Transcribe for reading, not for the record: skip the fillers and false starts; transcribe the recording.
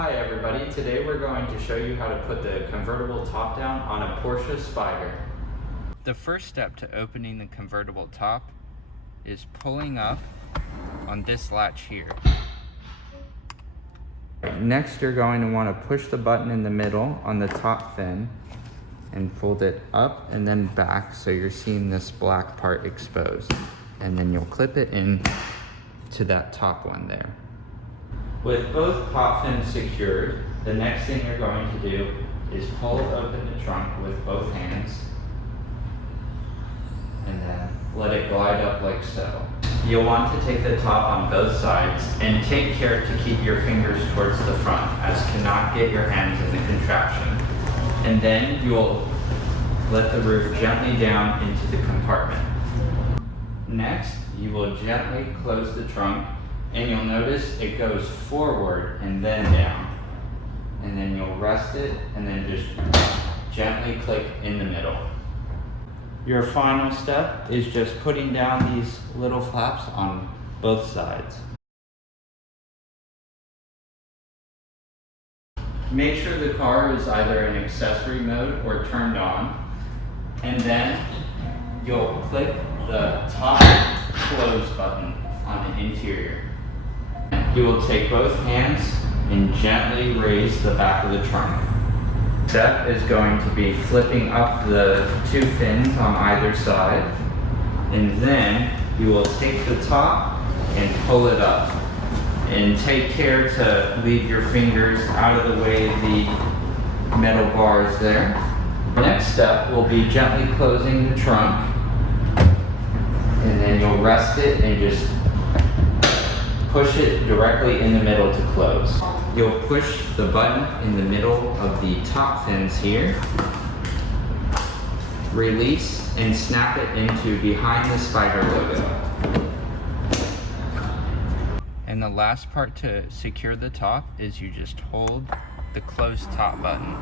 Hi everybody, today we're going to show you how to put the convertible top down on a Porsche Spyder. The first step to opening the convertible top is pulling up on this latch here. Next, you're going to want to push the button in the middle on the top fin and fold it up and then back so you're seeing this black part exposed. And then you'll clip it in to that top one there. With both top fins secured, the next thing you're going to do is pull open the trunk with both hands and then let it glide up like so. You'll want to take the top on both sides and take care to keep your fingers towards the front as to not get your hands in the contraption. And then you'll let the roof gently down into the compartment. Next, you will gently close the trunk and you'll notice it goes forward and then down. And then you'll rest it and then just gently click in the middle. Your final step is just putting down these little flaps on both sides. Make sure the car is either in accessory mode or turned on, and then you'll click the top close button on the interior. You will take both hands and gently raise the back of the trunk. Step is going to be flipping up the two fins on either side, and then you will take the top and pull it up. And take care to leave your fingers out of the way of the metal bars there. The next step will be gently closing the trunk, and then you'll rest it and just push it directly in the middle to close. You'll push the button in the middle of the top fins here, release, and snap it into behind the Spyder logo. And the last part to secure the top is you just hold the closed top button.